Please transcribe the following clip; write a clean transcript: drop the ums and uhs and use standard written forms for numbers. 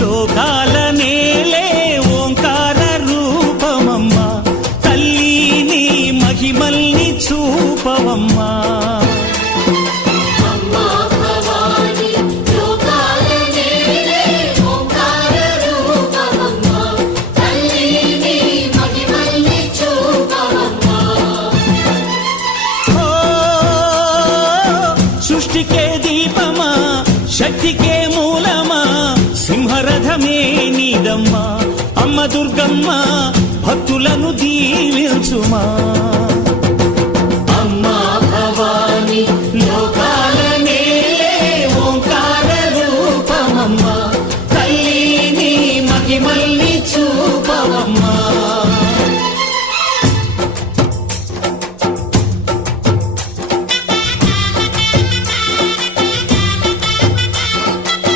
లోకాల నేలే ఓంకార రూపమమ్మా తల్లి నీ మహిమల్ని చూపవమ్మా సృష్టికే దీపమా శక్తికే మూలమా సింహరథమే నీదమ్మా అమ్మ దుర్గమ్మ భక్తులను దీవించుమా